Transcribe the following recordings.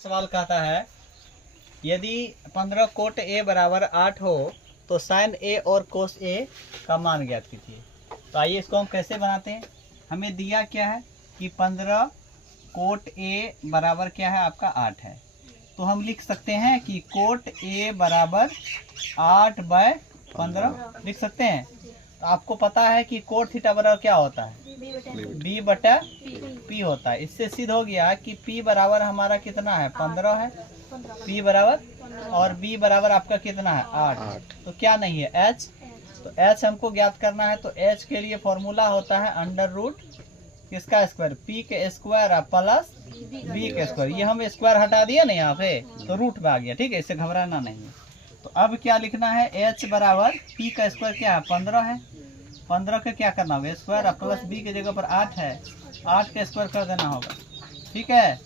सवाल कहता है यदि 15 कोट ए बराबर 8 हो तो साइन ए और कोस ए का मान ज्ञात कीजिए। तो आइए इसको हम कैसे बनाते हैं। हमें दिया क्या है कि 15 कोट ए बराबर क्या है आपका 8 है। तो हम लिख सकते हैं कि कोट ए बराबर 8/15 लिख सकते हैं। तो आपको पता है कि कोट थीटा बराबर क्या होता है, बी बटा पी होता है। इससे सिद्ध हो गया कि पी बराबर हमारा कितना है 15 है, पी बराबर और बी बराबर आपका कितना है 8। तो क्या नहीं है एच। तो एच हमको ज्ञात करना है। तो एच के लिए फॉर्मूला होता है अंडर रूट किसका स्क्वायर, पी के स्क्वायर प्लस बी के स्क्वायर। ये हम स्क्वायर हटा दिया ना यहाँ पे तो रूट में आ गया, ठीक है, इससे घबराना नहीं है। तो अब क्या लिखना है, एच बराबर पी का स्क्वायर क्या है 15 है, 15 का क्या करना होगा स्क्वायर प्लस बी की जगह पर 8 है, 8 का स्क्वायर कर देना होगा, ठीक है।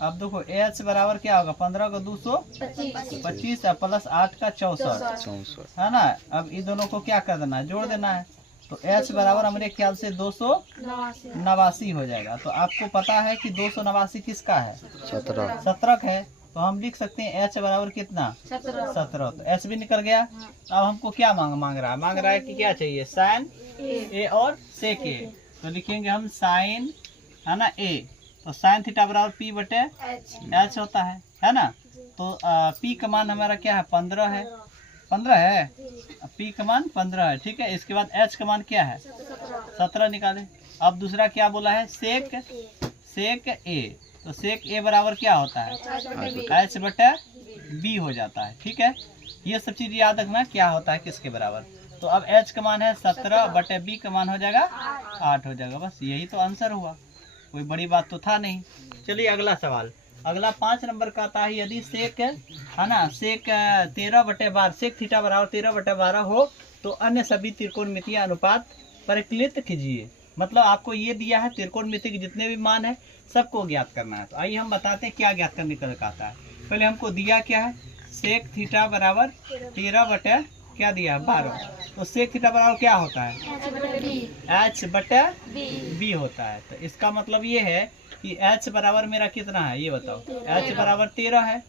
अब देखो एच बराबर क्या होगा 15 का 225 प्लस 8 का 64 है ना। अब इन दोनों को क्या कर देना है, जोड़ देना है। तो एच बराबर हमारे ख्याल से 289 हो जाएगा। तो आपको पता है कि 289 किसका है, 17 है। तो हम लिख सकते हैं एच बराबर कितना 17। तो एच भी निकल गया। अब हमको क्या मांग रहा है कि क्या चाहिए साइन ए और सेक ए। तो लिखेंगे हम साइन है ना ए। तो साइन थीटा बराबर पी बटे एच होता है ना। तो पी का मान हमारा क्या है 15 है, 15 है, पी का मान 15 है, ठीक है। इसके बाद एच का मान क्या है 17 निकाले। अब दूसरा क्या बोला है सेक ए। तो सेक ए बराबर क्या होता है एच बटे बी हो जाता है, ठीक है। ये सब चीज याद रखना क्या होता है किसके बराबर। तो अब एच का मान है 17 बटे बी का मान हो जाएगा 8 हो जाएगा। बस यही तो आंसर हुआ, कोई बड़ी बात तो था नहीं। चलिए अगला सवाल, अगला 5 नंबर का आता है यदि सेक है ना सेक 13/12 सेक थीटा बराबर 13/12 हो तो अन्य सभी त्रिकोणमितीय अनुपात परिकलित कीजिए। मतलब आपको ये दिया है त्रिकोणमिति के जितने भी मान है सबको ज्ञात करना है। तो आइए हम बताते हैं क्या ज्ञात करने का कहता है। पहले हमको दिया क्या है सेक थीटा बराबर 13 बटे क्या दिया है 12। तो सेक थीटा बराबर क्या होता है एच बटे बी होता है। तो इसका मतलब ये है कि एच बराबर मेरा कितना है ये बताओ, एच बराबर 13 है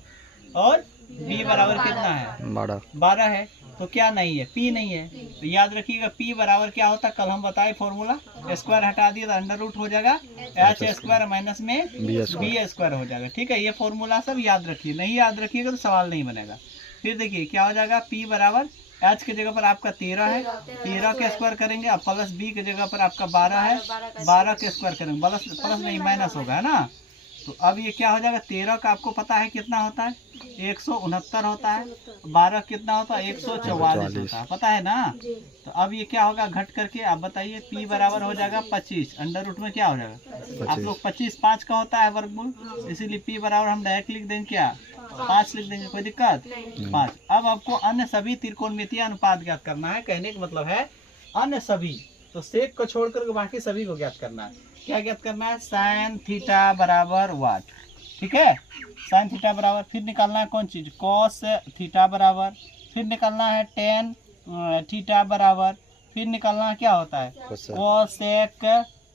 और बी बराबर कितना है 12 है। तो क्या नहीं है पी नहीं है। तो याद रखिएगा पी बराबर क्या होता है, कल हम बताए फॉर्मूला, स्क्वायर हटा दिया तो अंडर रूट हो जाएगा एच स्क्वायर माइनस में बी स्क्वायर हो जाएगा, ठीक है। ये फॉर्मूला सब याद रखिए, नहीं याद रखिएगा तो सवाल नहीं बनेगा। फिर देखिए क्या हो जाएगा पी बराबर एच की जगह पर आपका 13 है, 13 के स्क्वायर करेंगे अब प्लस बी की जगह पर आपका 12 है, 12 के स्क्वायर करेंगे प्लस नहीं माइनस होगा है ना। तो अब ये क्या हो जाएगा 13 का आपको पता है कितना होता है 169 होता है, 12 कितना होता है 144 होता है, पता है ना। तो अब ये क्या होगा घट करके आप बताइए पी बराबर हो जाएगा 25 अंडर रूट में क्या हो जाएगा आप लोग 25 5 का होता है वर्गमूल, इसीलिए पी बराबर हम डायरेक्ट लिख देंगे क्या 5 लिख देंगे, कोई दिक्कत 5। अब आपको अन्य सभी त्रिकोणमितीय अनुपात ज्ञात करना है, कहने का मतलब है अन्य सभी। तो सेक को छोड़कर बाकी सभी को ज्ञात करना है। क्या ज्ञात करना है साइन थीटा बराबर वाट, ठीक है। साइन थीटा बराबर फिर निकालना है कौन चीज कॉस थीटा बराबर, फिर निकालना है टेन थीटा बराबर, फिर निकालना है क्या होता है कोसेक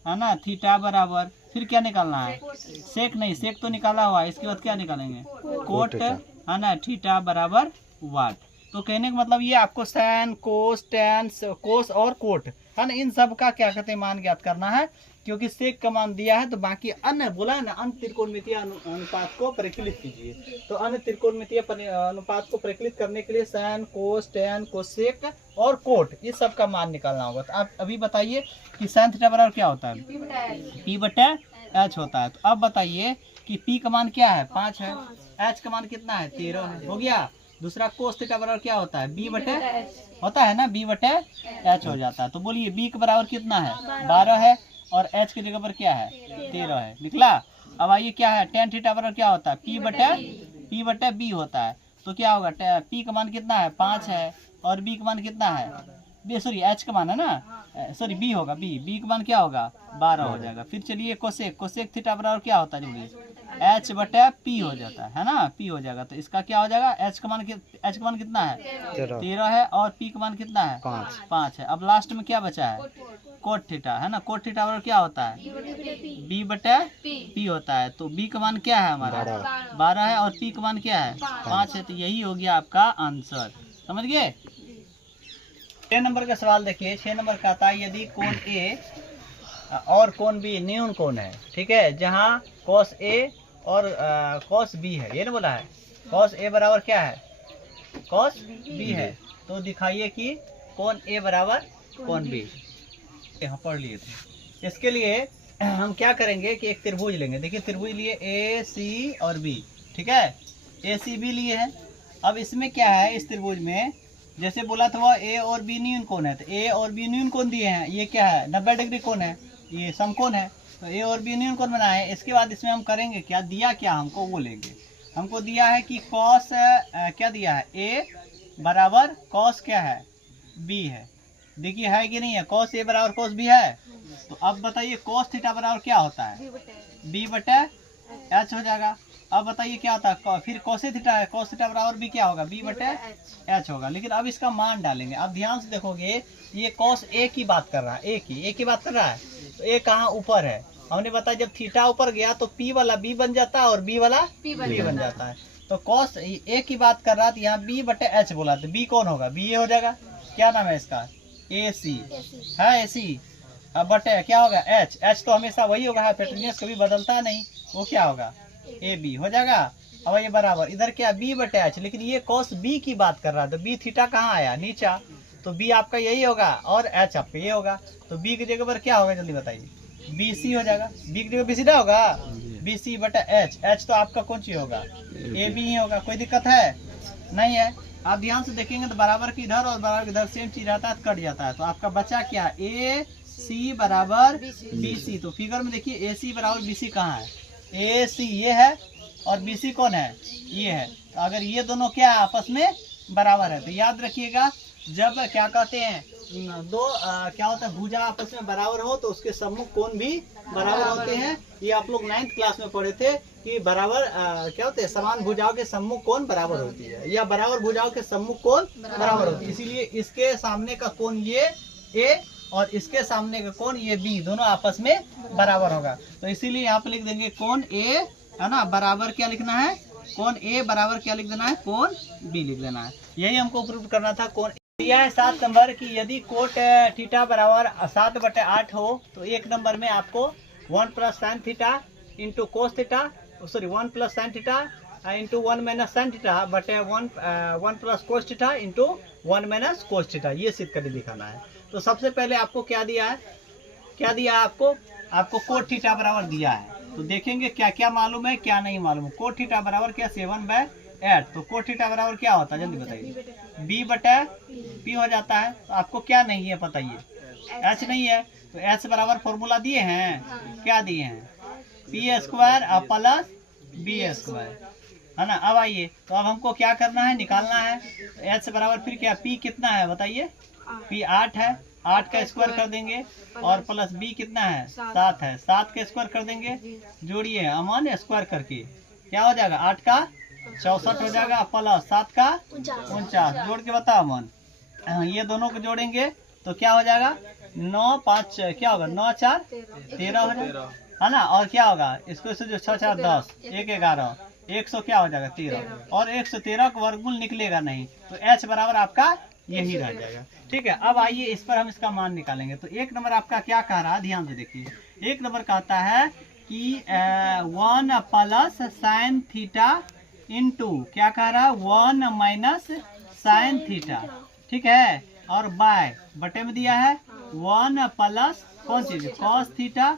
है ना थीटा बराबर, फिर क्या निकालना है सेक नहीं सेक तो निकाला हुआ है, इसके बाद क्या निकालेंगे कोट है ना थीटा बराबर वाट। तो कहने का मतलब ये आपको सैन कोस टेन कोस और कोट है ना इन सब का क्या कहते हैं मान ज्ञात करना है, क्योंकि सेक का मान दिया है। तो बाकी अन्य बोला है ना अन्य त्रिकोणमितीय अनुपात को परिकलित कीजिए। तो अन्य त्रिकोणमितीय अनुपात को परिकलित करने के लिए सैन कोस टेन कोसेक और कोट ये सब का मान निकालना होगा। तो आप अभी बताइए कि सैन थीटा बराबर क्या होता है पी बटे एच होता है। तो अब बताइए कि पी का मान क्या है 5 है, एच का मान कितना है 13 है, हो गया। दूसरा कोस थीटा बराबर क्या होता है बी बटे होता है ना बी बटे एच हो जाता है। तो बोलिए बी के बराबर कितना है 12 है और एच की जगह पर क्या है 13 है, निकला। अब आइए क्या है टेन थीटा बराबर क्या होता है पी बटे बी होता है। तो क्या होगा पी का मान कितना है 5 है और बी का मान कितना है बी सॉरी एच का मान है ना, सॉरी बी होगा, बी का मान क्या होगा 12 हो जाएगा। फिर चलिए कोसेक थीटा बराबर क्या होता है जोड़िए एच बटा पी हो जाता है ना, पी हो जाएगा। तो इसका क्या हो जाएगा, एच का मान कितना है 13 है और पी का मान कितना है 5 है। अब लास्ट में क्या बचा है कोट थीटा है ना, कोट थीटा बराबर क्या होता है बी बटा पी होता है। तो बी का मान क्या है हमारा 12 है और पी का मान क्या है 5 है। तो यही हो गया आपका आंसर, समझ गए। 6 नंबर का सवाल देखिए, 6 नंबर का आता है यदि कोण ए और कोण बी न्यून कोण है, ठीक है, जहाँ कॉस ए और कॉस बी है, ये ना बोला है कॉस ए बराबर क्या है कॉस बी है, तो दिखाइए कि कोण ए बराबर कोण बी। यहाँ पढ़ लिए थे। इसके लिए हम क्या करेंगे कि एक त्रिभुज लेंगे, देखिए त्रिभुज लिए ए सी और बी, ठीक है, ए सी बी लिए हैं। अब इसमें क्या है, इस त्रिभुज में जैसे बोला था वह ए और बी न्यून कोण है, तो ए और बी न्यून कोण दिए हैं, ये क्या है 90 डिग्री कोण है, ये समकोण है, तो ए और बी न्यून कोण बनाए। इसके बाद इसमें हम करेंगे क्या, दिया क्या हमको वो लेंगे, हमको दिया है कि कॉस क्या दिया है ए बराबर कॉस क्या है बी है, देखिए है कि नहीं है, कॉस ए बराबर कॉस बी है। तो अब बताइए कॉस थीटा बराबर क्या होता है बी बटे एच हो जाएगा। अब बताइए क्या होता है, फिर कॉस थीटा है, कॉस थीटा बराबर भी क्या होगा बी बटे एच होगा। लेकिन अब इसका मान डालेंगे, अब ध्यान से देखोगे ये कॉस ए की बात कर रहा है, ए की बात कर रहा है, तो ए कहाँ ऊपर है, हमने बताया जब थीटा ऊपर गया तो पी वाला बी बन जाता है और बी वाला बी बन जाता है। तो कॉस ए की बात कर रहा था, यहाँ बी बटे एच बोला, तो बी कौन होगा बी ए हो जाएगा, क्या नाम है इसका ए सी है, ए सी। अब बटे क्या होगा एच, एच तो हमेशा वही होगा, पेट्रोनियस कभी बदलता नहीं, वो क्या होगा ए बी हो जाएगा। अब ये बराबर इधर क्या बी बटे एच, लेकिन ये कॉस बी की बात कर रहा है, तो बी थीटा कहाँ आया नीचा, तो बी आपका यही होगा और एच आपका ये होगा, तो बी की जगह पर क्या होगा जल्दी बताइए बी सी हो जाएगा, बी की जगह बी सी ना होगा, बी सी बटा एच, एच तो आपका कौन सी होगा ए बी ही होगा, कोई दिक्कत है नहीं है। आप ध्यान से देखेंगे तो बराबर की इधर और बराबर इधर सेम चीज रहता है, कट जाता है, तो आपका बचा क्या ए सी बराबर बी सी। तो फिगर में देखिए ए सी बराबर बी सी कहाँ है, ए सी ये है और बी सी कौन है ये है। तो अगर ये दोनों क्या है आपस में बराबर है, तो याद रखिएगा जब क्या कहते हैं दो क्या होता है भुजा आपस में बराबर हो तो उसके सम्मुख कोण भी बराबर होते हैं। ये आप लोग 9th क्लास में पढ़े थे कि बराबर क्या होते हैं समान भुजाओं के सम्मुख कोण बराबर होती है, या बराबर भुजाओं के सम्मुख कोण बराबर होती है। इसीलिए इसके सामने का कोण ये ए और इसके सामने का कोण ये बी दोनों आपस में बराबर होगा। तो इसीलिए यहाँ पे लिख देंगे कोण ए है ना बराबर क्या लिखना है, कोण ए बराबर क्या लिख देना है, कोण बी लिख देना है। यही हमको प्रूव करना था। कोण दिया है 7 नंबर की यदि कोट थीटा बराबर 7/8 हो तो 1 नंबर में आपको 1 plus sine theta into cos theta, sorry 1 plus sine theta into 1 minus sine theta बटे 1 plus cos theta into 1 minus cos theta, ये सिद्ध करके दिखाना है। तो सबसे पहले आपको क्या दिया है, क्या दिया है आपको कोट थीटा बराबर दिया है। तो देखेंगे क्या क्या मालूम है क्या नहीं मालूम। कोट थीटा बराबर क्या 7/8, तो कोट थीटा बराबर क्या होता है जल्दी बताइए, बी बटा पी हो जाता है। तो आपको क्या नहीं है बताइए, एच नहीं है, तो एच बराबर फॉर्मूला दिए हैं, क्या दिए हैं P square plus B square है ना। अब आइए तो अब हमको क्या करना है, निकालना है। तो एच बराबर फिर क्या पी कितना है बताइए, पी 8 है, 8 का स्क्वायर कर देंगे और प्लस बी कितना है 7 है, 7 का स्क्वायर कर देंगे, जोड़िए अमन स्क्वायर करके क्या हो जाएगा 8 का 64 हो जाएगा प्लस 7 का 49, जोड़ के बताओ अमन। ये दोनों को जोड़ेंगे तो क्या हो जाएगा 9 5 क्या होगा 9 4 13 हो जाएगा है ना। और क्या होगा इसको से जो 6 4 10 1 11 100 क्या हो जाएगा 13 और 113 का वर्गमूल निकलेगा नहीं, तो एच बराबर आपका यही रह जाएगा। ठीक है, अब आइए इस पर हम इसका मान निकालेंगे। तो 1 नंबर आपका क्या कह रहा है ध्यान से देखिए, 1 नंबर कहता है कि 1 प्लस साइन थीटा इंटू क्या कह रहा है 1 माइनस साइन थीटा, ठीक है, और बाय बटे में दिया है 1 प्लस कौन चीज कॉस थीटा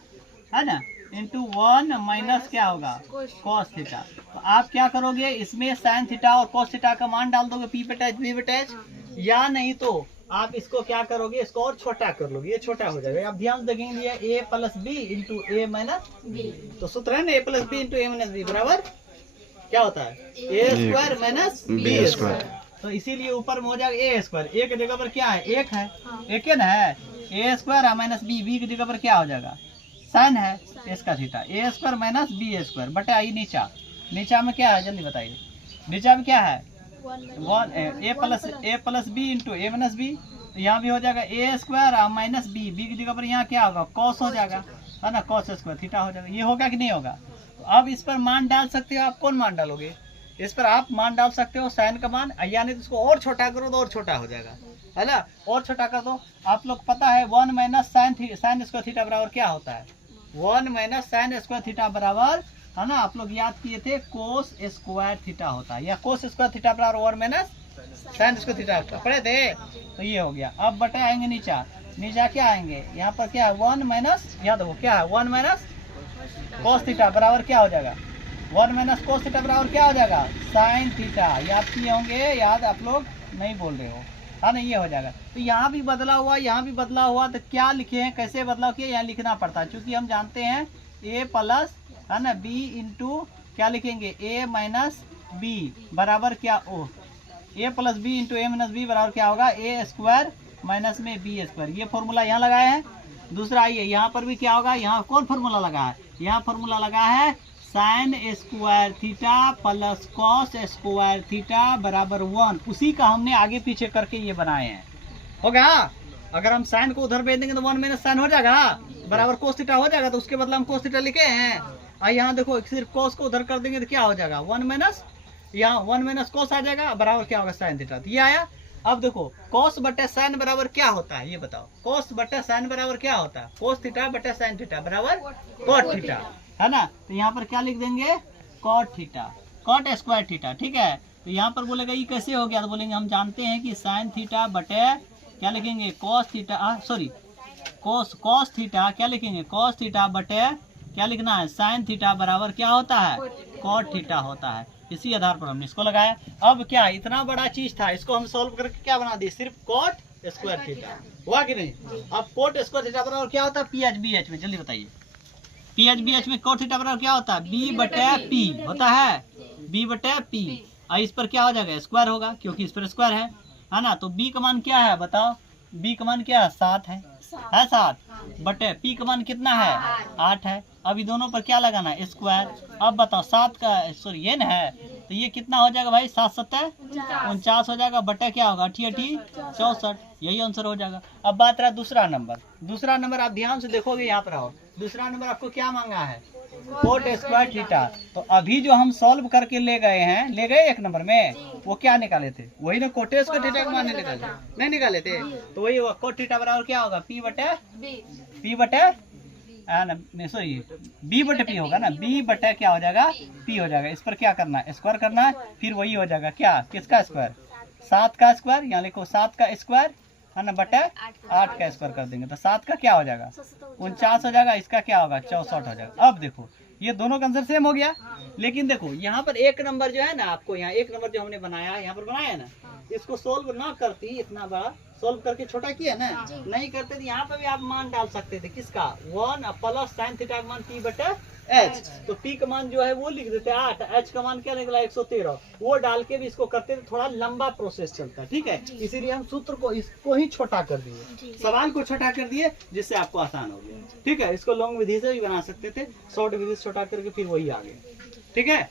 है ना इंटू 1 माइनस क्या होगा कॉस थीटा। तो आप क्या करोगे इसमें साइन थीटा और कॉस थीटा का मान डाल दोगे पी बटा एच बी बटा एच, या नहीं तो आप इसको क्या करोगे इसको और छोटा कर लोगे, ये छोटा हो जाएगा। आप ध्यान से देखेंगे ए प्लस बी इंटू ए माइनस बी, तो सूत्र है ना ए प्लस बी इंटू ए माइनस बी बराबर क्या होता है ए स्क्वायर माइनस बी स्क्वायर। तो इसीलिए ऊपर में हो जाएगा ए स्क्वायर। ए की जगह पर क्या है, एक है, एक है ना है, ए स्क्वायर माइनस बी, बी की जगह पर क्या हो जाएगा, साइन है इसका थीटा, ए स्क्वायर माइनस बी स्क्वायर बटे आई नीचा, नीचा में क्या है जल्दी बताइए, नीचा में क्या है, ए प्लस बी इंटू ए माइनस बी, यहाँ भी हो जाएगा ए स्क्वायर माइनस बी, बी की जगह पर यहाँ क्या होगा, कॉस हो जाएगा, है ना, कॉस स्क्वायर थीटा हो जाएगा। ये होगा कि नहीं होगा। तो अब इस पर मान डाल सकते हो आप, कौन मान डालोगे, इस पर आप मान डाल सकते हो साइन का मान, यानी तो इसको और छोटा करो तो और छोटा हो जाएगा, है ना, और छोटा कर दो। आप लोग पता है 1 माइनस साइन स्क्वायर थीटा बराबर क्या होता है, 1 माइनस साइन स्क्वायर थीटा बराबर, है ना, आप लोग याद किए थे कोस स्क्वायर थीटा होता है, या कोस स्क्वायर थीटा बराबर 1 माइनस साइन स्क्वायर थीटा होता है, पढ़े थे। तो ये हो गया। अब बटे आएंगे नीचा, नीचा क्या आएंगे, यहाँ पर क्या है 1 माइनस, याद हो क्या है 1 माइनस कोस थीटा बराबर क्या हो जाएगा, 1 माइनस कोस थीटा बराबर क्या हो जाएगा, साइन थीटा। याद किए होंगे, याद आप लोग नहीं बोल रहे हो, हाँ ना, ये हो जाएगा। तो यहाँ भी बदला हुआ, यहाँ भी बदला हुआ, तो क्या लिखे हैं, कैसे बदलाव किया, यहाँ लिखना पड़ता है, क्योंकि हम जानते हैं ए प्लस, है ना, बी इंटू क्या लिखेंगे, ए माइनस बी बराबर क्या, ओ ए प्लस बी इंटू ए माइनस बी बराबर क्या होगा, ए स्क्वायर माइनस में बी स्क्वायर। ये फॉर्मूला यहाँ लगाए हैं। दूसरा आइए, यहाँ पर भी क्या होगा, यहाँ कौन फॉर्मूला लगा है, यहाँ फॉर्मूला लगा है sine square theta plus cos square theta बराबर 1। उसी का हमने आगे पीछे करके ये बनाए हैं, हो गया। अगर हम साइन को उधर भेज देंगे तो 1 माइनस साइन हो जाएगा बराबर कोस थीटा हो जाएगा, तो उसके बदले हम कोस थीटा लिखे हैं। और यहाँ देखो सिर्फ कोस को उधर कर देंगे तो क्या हो जाएगा, 1 माइनस, यहाँ 1 माइनस कोस आ जाएगा बराबर क्या होगा साइन थीटा। तो ये आया। अब देखो कोस बटे साइन बराबर क्या होता है, ये बताओ, कोस बटे साइन बराबर क्या होता है, कोस थीटा बटे साइन थीटा बराबर कॉट थीटा, है ना। तो यहाँ पर क्या लिख देंगे, cot theta, cot square theta, ठीक है। तो यहाँ पर बोलेगा ये कैसे हो गया, तो बोलेंगे हम जानते हैं कि साइन थीटा बटे क्या लिखेंगे, cos theta, sorry cos theta, क्या लिखेंगे, कॉस थीटा बटे क्या लिखना है, साइन थीटा बराबर क्या होता है, कॉट थीटा होता है। इसी आधार पर हमने इसको लगाया। अब क्या इतना बड़ा चीज था, इसको हम सॉल्व करके क्या बना दिए, सिर्फ कॉट स्क्वायर थीटा, हुआ कि नहीं। अब कॉट स्क्वायर थीटा बराबर क्या होता है, पी एच बी एच में, जल्दी बताइए, पी एच बी एच में कॉट थीटा बराबर क्या होता है, बी बटे पी होता है, बी बटे पी। और इस पर क्या हो जाएगा, स्क्वायर होगा, क्योंकि इस पर स्क्वायर है ना। तो बी का मान क्या है बताओ, बी का मान क्या है, 7 है 7 बटे पी का मान कितना है, 8 है। अभी दोनों पर क्या लगाना है, स्क्वायर। अब बताओ 7 का, सॉरी ये ना है, तो ये कितना हो जाएगा भाई, 7 7 49 हो जाएगा, बटे क्या होगा 8 8 64, यही आंसर हो जाएगा। अब बात रहा दूसरा नंबर, दूसरा नंबर आप ध्यान से देखोगे, यहाँ पर आओ, दूसरा नंबर आपको क्या मांगा है, कोट स्क्वायर थीटा। तो अभी जो हम सॉल्व करके ले गए हैं, ले गए एक नंबर में, वो क्या निकाले थे, वही ना कोट स्क्वायर थीटा का मान निकाले, नहीं निकाले थे। तो वही कोट थीटा बराबर क्या होगा, पी बटे सॉरी बी बटे पी होगा ना, बी बटे क्या हो जाएगा, पी हो जाएगा। इस पर क्या करना है, स्क्वायर करना है, फिर वही हो जाएगा क्या, किसका स्क्वायर, 7 का स्क्वायर, यहाँ लिखो 7 का स्क्वायर, है ना, बटे 8 का स्क्वायर कर देंगे, तो 7 का क्या हो जाएगा 49 हो जाएगा, इसका क्या होगा 64 हो जाएगा। अब देखो ये दोनों का आंसर सेम हो गया, लेकिन देखो यहाँ पर एक नंबर जो है ना, आपको यहाँ एक नंबर जो हमने बनाया, यहाँ पर बनाया है ना, इसको सोल्व ना करती, इतना बड़ा सोल्व करके छोटा किया ना, नहीं करते तो यहाँ पे भी आप मान डाल सकते थे, किसका 1 प्लस साइन थीटा का मान पी बटे एच। तो पी का मान जो है वो लिख देते 8, एच का मान क्या निकला 113, वो डाल के भी इसको करते थे, थोड़ा लंबा प्रोसेस चलता है, ठीक है। इसीलिए हम सूत्र को इसको ही छोटा कर दिए, सवाल को छोटा कर दिए, जिससे आपको आसान हो गया, ठीक है। इसको लॉन्ग विधि से भी बना सकते थे, शॉर्ट विधि से छोटा करके फिर वही आ गए, ठीक है।